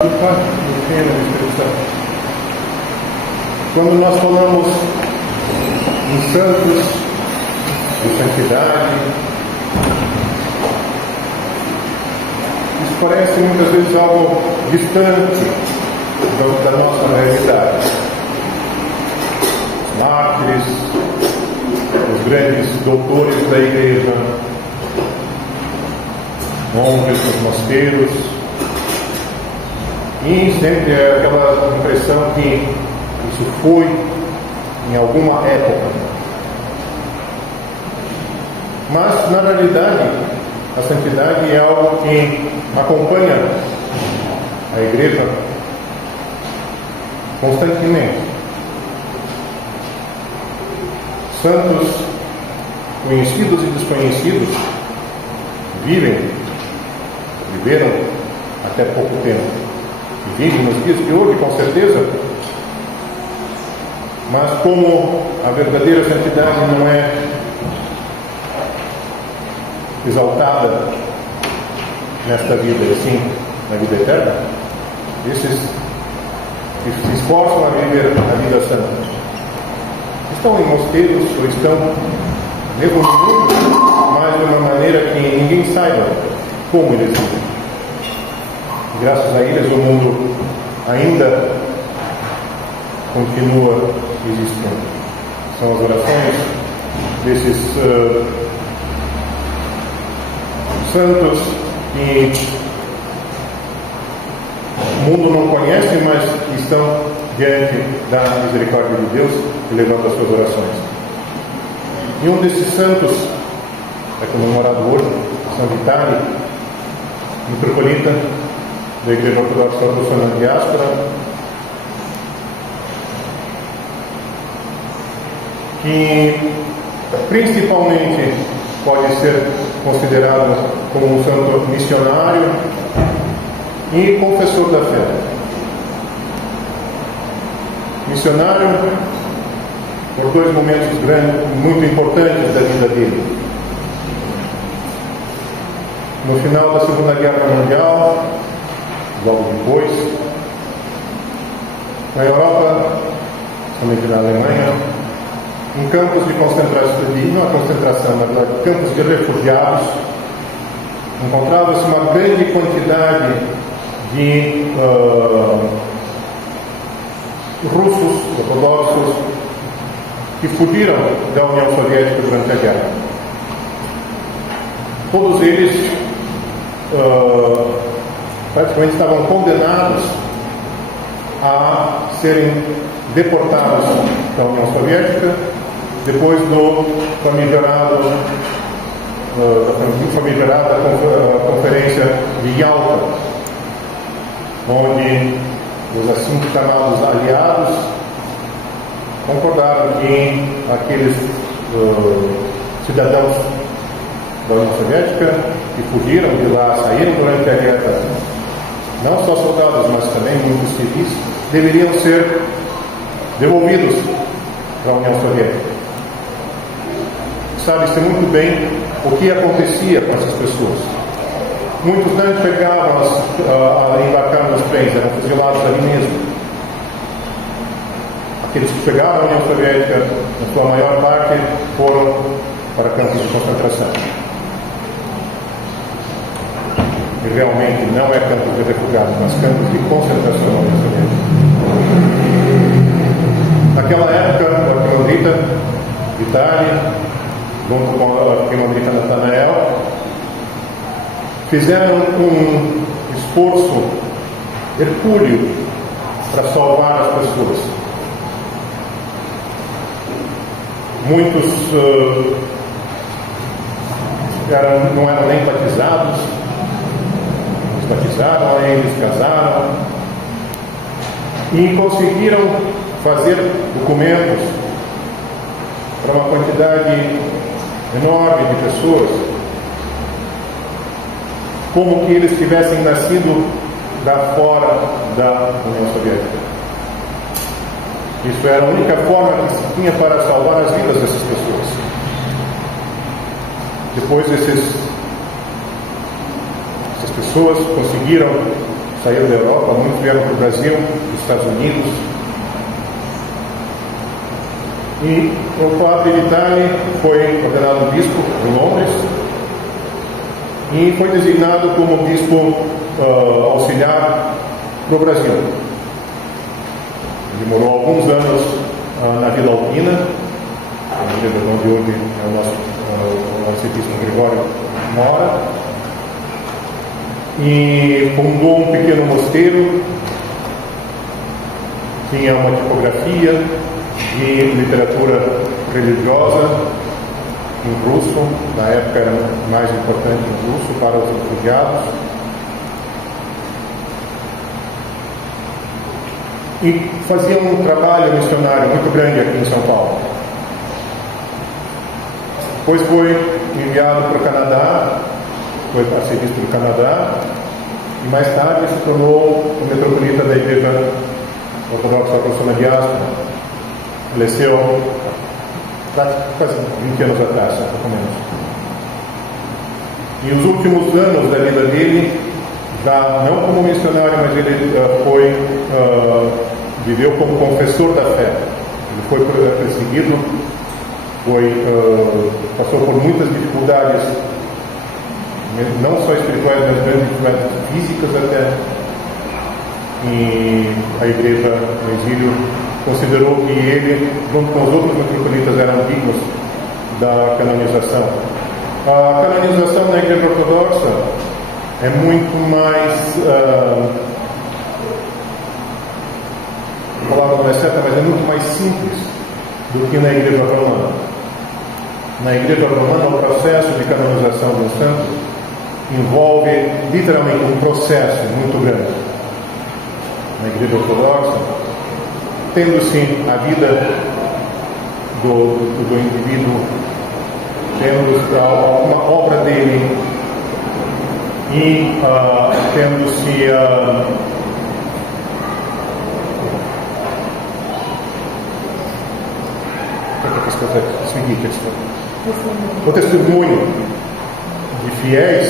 do Pai, do Filho e do Espírito Santo. Quando nós falamos em santos, em santidade, isso parece muitas vezes algo distante da nossa realidade. Os mártires, os grandes doutores da igreja, monges nos mosteiros, e sempre é aquela impressão que isso foi em alguma época. Mas, na realidade, a santidade é algo que acompanha a igreja constantemente. Santos, conhecidos e desconhecidos, viveram até pouco tempo. E vivem nos dias de hoje, com certeza. Mas como a verdadeira santidade não é exaltada nesta vida, e assim na vida eterna, esses que se esforçam a viver a vida santa estão em mosteiros ou estão mesmo no mundo, mas de uma maneira que ninguém saiba como eles vivem. Graças a eles o mundo ainda continua existindo. São as orações desses santos que o mundo não conhece, mas estão diante da misericórdia de Deus e levando as suas orações. E um desses santos é comemorado hoje, São Vitalio, metropolita da Igreja Ortodoxa Russa na diáspora, que principalmente pode ser considerado como um santo missionário e confessor da fé. Missionário por dois momentos muito importantes da vida dele. No final da Segunda Guerra Mundial, logo depois, na Europa, somente na Alemanha, em campos de concentração, mas campos de refugiados, encontrava-se uma grande quantidade de russos ortodoxos que fugiram da União Soviética durante a guerra. Todos eles praticamente estavam condenados a serem deportados da União Soviética depois da famigerada conferência de Yalta, onde os assim chamados aliados concordaram que aqueles cidadãos da União Soviética que fugiram de lá, saíram durante a guerra, não só soldados, mas também muitos civis, deveriam ser devolvidos para a União Soviética. Sabe-se muito bem o que acontecia com essas pessoas. Muitos não chegavam a embarcar nos trens, eram fuzilados ali mesmo. Aqueles que chegaram à União Soviética, na sua maior parte, foram para campos de concentração. E realmente não é campos de refugiados, mas campos de concentração na União Soviética. Naquela época, o arquimandrita Vitalio, junto com o arquimandrita Natanael, fizeram um esforço hercúleo para salvar as pessoas. Muitos não eram nem batizados, eles batizaram, eles casaram e conseguiram fazer documentos para uma quantidade enorme de pessoas, como que eles tivessem nascido da fora da União Soviética. Isso era a única forma que se tinha para salvar as vidas dessas pessoas. Depois essas pessoas conseguiram saíram da Europa, muitos vieram para o Brasil, dos Estados Unidos. E o padre Vitale foi ordenado bispo em Londres e foi designado como bispo auxiliar para o Brasil. Ele morou alguns anos na Vila Alpina, a igreja onde hoje é o nosso arcebispo Gregório mora, e fundou um pequeno mosteiro, tinha uma tipografia de literatura religiosa em russo, na época era mais importante em russo para os refugiados. E fazia um trabalho missionário muito grande aqui em São Paulo. Depois foi enviado para o Canadá, foi arcebispo do Canadá, e mais tarde se tornou o metropolita da Igreja Ortodoxa Apostólica Diáspora. Faleceu quase 20 anos atrás, pouco menos. E os últimos anos da vida dele, já não como missionário, mas ele viveu como confessor da fé. Ele foi perseguido, passou por muitas dificuldades, não só espirituais, mas grandes dificuldades físicas até. E a igreja no exílio considerou que ele, junto com os outros metropolitas, eram dignos da canonização. A canonização na Igreja Ortodoxa é muito mais, a palavra não é certa, mas é muito mais simples do que na Igreja Romana. Na Igreja Romana, o processo de canonização de um santo envolve literalmente um processo muito grande. Na Igreja Ortodoxa, tendo-se a vida do indivíduo, tendo uma obra dele e tendo-se o testemunho de fiéis,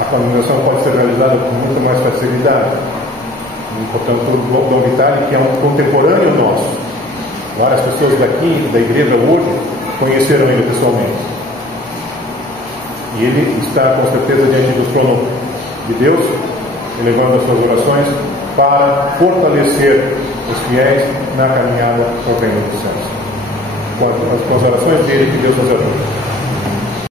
a canonização pode ser realizada com muito mais facilidade. Portanto, o Dom Vitale, que é um contemporâneo nosso, várias pessoas daqui, da igreja hoje, conheceram ele pessoalmente. E ele está com certeza diante do trono de Deus, elevando as suas orações para fortalecer os fiéis na caminhada ao reino dos céus. Com as orações dele, que Deus nos ajude.